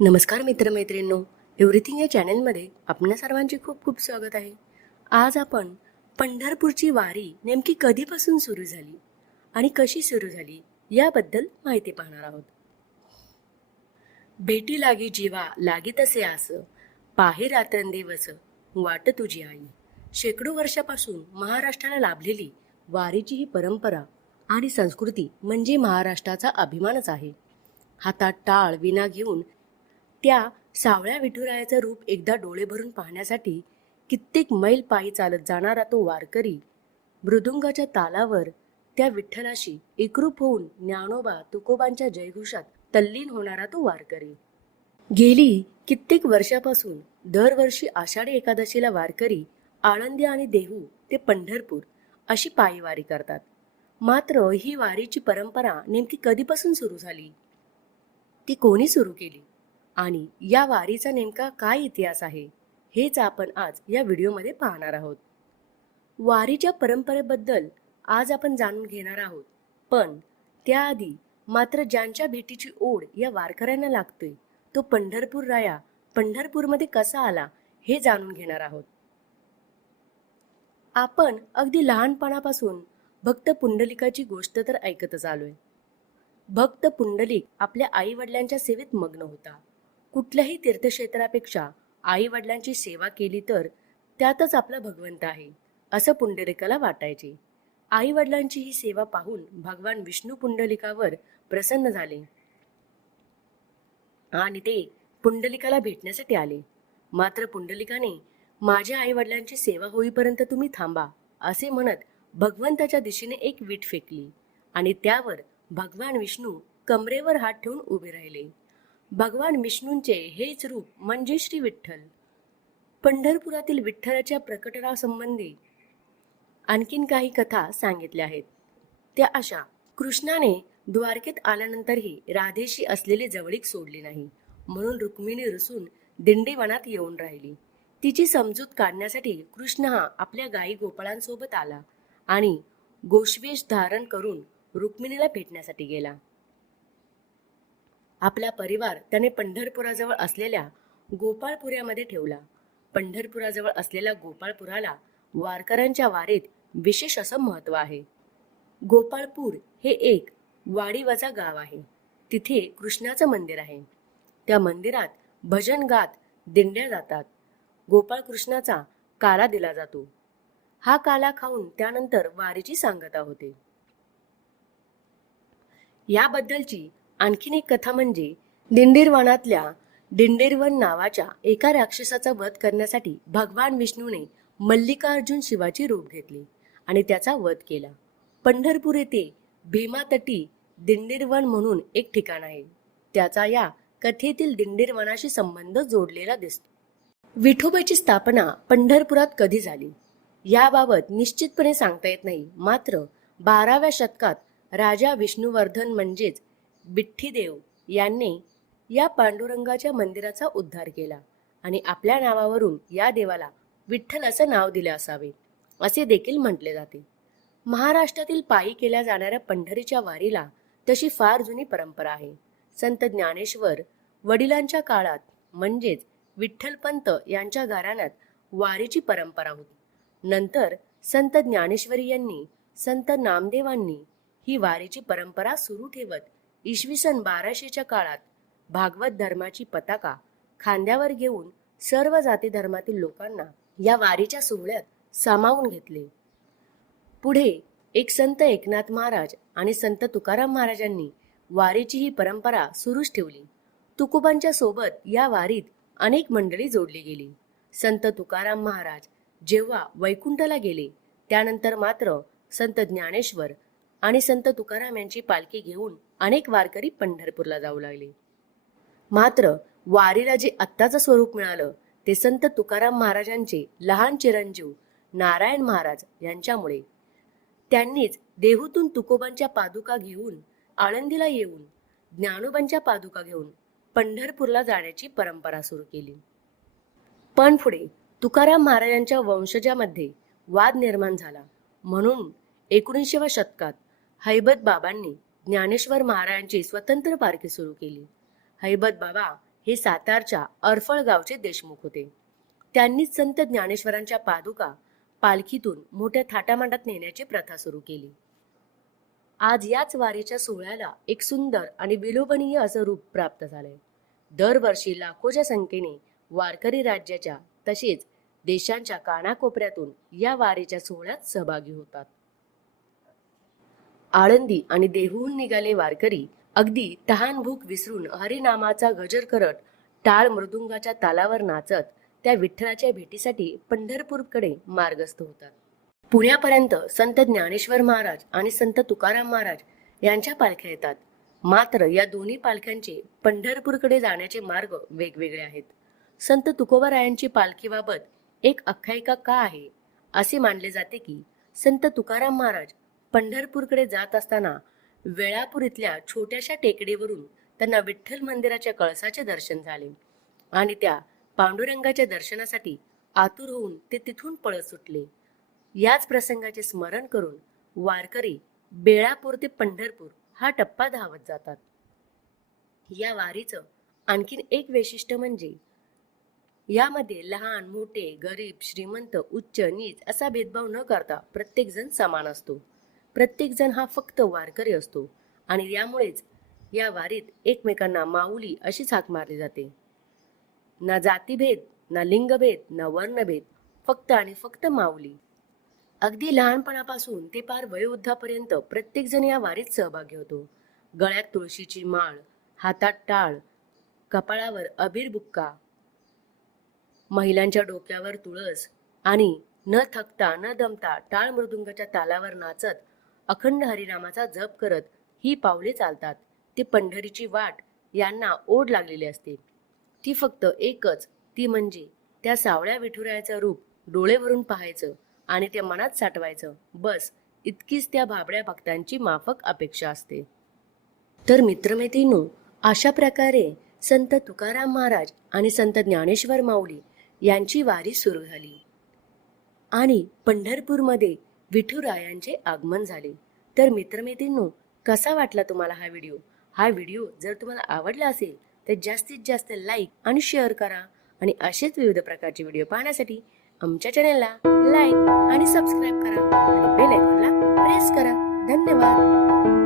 नमस्कार मित्रमैत्रिणींनो एव्हरीथिंग या चॅनलमध्ये आपल्या सर्वांचे खूप खूप स्वागत आहे. आज आपण पंढरपूरची वारी नेमकी कधीपासून सुरू झाली आणि कशी सुरू झाली याबद्दल माहिती पाहणार आहोत. भेटी लागी जीवा लागी तसे आस पाहे रात्रंदिवस वाट तुझी आई. शेकडो वर्षापासून महाराष्ट्राला लाभलेली वारीची ही परंपरा आणि संस्कृती म्हणजे महाराष्ट्राचा अभिमानच आहे. हातात टाळ विना घेऊन त्या सावळ्या विठुरायाचं रूप एकदा डोळे भरून पाहण्यासाठी कित्येक मैल पायी चालत जाणारा तो वारकरी मृदुंगाच्या तालावर त्या विठ्ठलाशी एकरूप होऊन ज्ञानोबा तुकोबांच्या जयघोषात तल्लीन होणारा तो वारकरी. गेली कित्येक वर्षापासून दरवर्षी आषाढी एकादशीला वारकरी आळंदी आणि देहू ते पंढरपूर अशी पायी वारी करतात. मात्र ही वारीची परंपरा नेमकी कधीपासून सुरू झाली? ती कोणी सुरू केली? आणि या वारीचा नेमका काय इतिहास आहे हेच आपण आज या व्हिडिओमध्ये पाहणार आहोत. वारीच्या परंपरेबद्दल आज आपण जाणून घेणार आहोत पण त्याआधी मात्र ज्यांच्या भेटीची ओढ या वारकऱ्यांना लागते तो पंढरपूर राया पंढरपूरमध्ये कसा आला हे जाणून घेणार आहोत. आपण अगदी लहानपणापासून भक्त पुंडलिकाची गोष्ट तर ऐकतच आलोय. भक्त पुंडलिक आपल्या आई वडिलांच्या सेवेत मग्न होता. कुठल्याही तीर्थक्षेत्रापेक्षा आई वडिलांची सेवा केली तर त्यातच आपला भगवंत आहे असं पुंडलिकाला वाटायचे. आई वडिलांची ही सेवा पाहून भगवान विष्णू पुंडलिकावर प्रसन्न झाले. आणि ते पुंडलिकाला भेटण्यासाठी आले. मात्र पुंडलिकाने माझ्या आई वडिलांची सेवा होईपर्यंत तुम्ही थांबा असे म्हणत भगवंताच्या दिशेने एक वीट फेकली आणि त्यावर भगवान विष्णू कमरेवर हात ठेवून उभे राहिले. भगवान विष्णूंचे हेच रूप म्हणजे श्री विठ्ठल. पंढरपुरातील विठ्ठलाच्या प्रकटनासंबंधी आणखीन काही कथा सांगितल्या आहेत. त्या अशा. कृष्णाने द्वारकेत आल्यानंतरही राधेशी असलेली जवळीक सोडली नाही. म्हणून रुक्मिणी रुसून दिंडीवनात येऊन राहिली. तिची समजूत काढण्यासाठी कृष्ण हा आपल्या गायी गोपाळांसोबत आला आणि गोष्वेश धारण करून रुक्मिणीला भेटण्यासाठी गेला. आपला परिवार त्याने पंढरपुराजवळ असलेल्या गोपाळपुऱ्यामध्ये ठेवला. पंढरपुराजवळ असलेल्या गोपाळपुराला वारकऱ्यांच्या वारीत विशेष असं महत्त्व आहे. गोपाळपूर हे एक वाडीवजा गाव आहे. तिथे कृष्णाचं मंदिर आहे. त्या मंदिरात भजन गात दिंड्या जातात. गोपाळ कृष्णाचा काला दिला जातो. हा काला खाऊन त्यानंतर वारीची सांगता होते. याबद्दलची आणखीन एक कथा म्हणजे दिंडीरवनातल्या दिंडीरवन नावाच्या एका राक्षसाचा वध करण्यासाठी भगवान विष्णूने मल्लिकार्जुन शिवाची रूप घेतली आणि त्याचा वध केला. पंढरपूर येथे भीमातटी दिंडीरवन म्हणून एक ठिकाण आहे. त्याचा या कथेतील दिंडीरवनाशी संबंध जोडलेला दिसतो. विठोबाची स्थापना पंढरपुरात कधी झाली? याबाबत निश्चितपणे सांगता येत नाही. मात्र बाराव्या शतकात राजा विष्णुवर्धन म्हणजेच बिठ्ठीदेव यांनी या पांडुरंगाच्या मंदिराचा उद्धार केला आणि आपल्या नावावरून या देवाला विठ्ठल असं नाव दिले असावे असे देखील म्हटले जाते. महाराष्ट्रातील पायी केल्या जाणाऱ्या पंढरीच्या वारीला तशी फार जुनी परंपरा आहे. संत ज्ञानेश्वर वडिलांच्या काळात म्हणजेच विठ्ठलपंत यांच्या घराण्यात वारीची परंपरा होती. नंतर संत ज्ञानेश्वरी यांनी संत नामदेवांनी ही वारीची परंपरा सुरू ठेवत इसवी सन बाराशेच्या काळात भागवत धर्माची पताका खांद्यावर घेऊन सर्व जाती धर्मातील लोकांना या वारीच्या सोहळ्यात सामावून घेतले. पुढे एक संत एकनाथ महाराज आणि संत तुकाराम महाराजांनी वारीची ही परंपरा सुरूच ठेवली. तुकोबांच्या सोबत या वारीत अनेक मंडळी जोडली गेली. संत तुकाराम महाराज जेव्हा वैकुंठला गेले त्यानंतर मात्र संत ज्ञानेश्वर आणि संत तुकाराम यांची पालखी घेऊन अनेक वारकरी पंढरपूरला जाऊ लागले. मात्र वारीला जे आत्ताचं स्वरूप मिळालं ते संत तुकाराम महाराजांचे लहान चिरंजीव नारायण महाराज यांच्यामुळे. त्यांनीच देहूतून तुकोबांच्या पादुका घेऊन आळंदीला येऊन ज्ञानोबांच्या पादुका घेऊन पंढरपूरला जाण्याची परंपरा सुरू केली. पण पुढे तुकाराम महाराजांच्या वंशजामध्ये वाद निर्माण झाला. म्हणून एकोणीसशेव्या शतकात हैबत बाबांनी ज्ञानेश्वर महाराजांची स्वतंत्र पालखी सुरू केली. हैबत बाबा हे सातारच्या अरफळ गावचे देशमुख होते. त्यांनीच संत ज्ञानेश्वरांच्या पादुका पालखीतून मोठ्या थाटामाटात नेण्याची प्रथा सुरू केली. आज याच वारीच्या सोहळ्याला एक सुंदर आणि विलोभनीय असं रूप प्राप्त झालंय. दरवर्षी लाखोच्या संख्येने वारकरी राज्याच्या तसेच देशांच्या कानाकोपऱ्यातून या वारीच्या सोहळ्यात सहभागी होतात. आळंदी आणि देहूहून निघाले वारकरी अगदी तहान भूक विसरून हरिनामाचा गजर करत टाळ मृदुंगाच्या तालावर नाचत त्या विठ्ठलाच्या भेटीसाठी पंढरपूरकडे मार्गस्थ होतात. पुण्यापर्यंत संत ज्ञानेश्वर महाराज आणि संत तुकाराम महाराज यांच्या पालख्या येतात. मात्र या दोन्ही पालख्यांचे पंढरपूरकडे जाण्याचे मार्ग वेगवेगळे आहेत. संत तुकोबारायांची पालखीबाबत एक आख्यायिका का आहे? असे मानले जाते की संत तुकाराम महाराज पंढरपूरकडे जात असताना वेळापूर इथल्या छोट्याशा टेकडीवरून त्यांना विठ्ठल मंदिराच्या कळसाचे दर्शन झाले. आणि त्या पांडुरंगाच्या दर्शनासाठी आतुर होऊन ते तिथून पळत सुटले. याच प्रसंगाचे स्मरण करून वारकरी बेळापूर ते पंढरपूर हा टप्पा धावत जातात. या वारीचं आणखीन एक वैशिष्ट्य म्हणजे यामध्ये लहान मोठे गरीब श्रीमंत उच्च नीच असा भेदभाव न करता प्रत्येकजण समान असतो. प्रत्येकजण हा फक्त वारकरी असतो आणि यामुळेच या वारीत एकमेकांना माऊली अशीच हाक मारली जाते. ना जातीभेद ना लिंगभेद ना वर्णभेद फक्त आणि फक्त माऊली. अगदी लहानपणापासून ते पार वयोवृद्धापर्यंत प्रत्येकजण या वारीत सहभागी होतो. गळ्यात तुळशीची माळ हातात टाळ कपाळावर अबीर बुक्का महिलांच्या डोक्यावर तुळस आणि न थकता न दमता टाळ मृदुंगाच्या तालावर नाचत अखंड हरिनामाचा जप करत ही पावले चालतात. ती पंढरीची वाट यांना ओढ लागलेली असते. ती फक्त एकच ती म्हणजे त्या सावळ्या विठुरायाचं रूप डोळे भरून पाहायचं आणि ते मनात साठवायचं. बस इतकीच त्या भाबड्या भक्तांची माफक अपेक्षा असते. तर मित्रमैत्रिणू अशा प्रकारे संत तुकाराम महाराज आणि संत ज्ञानेश्वर माऊली यांची वारी सुरू झाली. आणि पंढरपूरमध्ये विठुरायांचे आगमन झाले. तर मित्रमैत्रिणू कसा वाटला तुम्हाला हा व्हिडिओ? हा व्हिडिओ जर तुम्हाला आवडला असेल तर जास्तीत जास्त लाईक आणि शेअर करा आणि असेच विविध प्रकारचे व्हिडिओ पाहण्यासाठी आमच्या चॅनलला लाईक आणि सबस्क्राईब करा आणि बेल आयकॉनला प्रेस करा. धन्यवाद.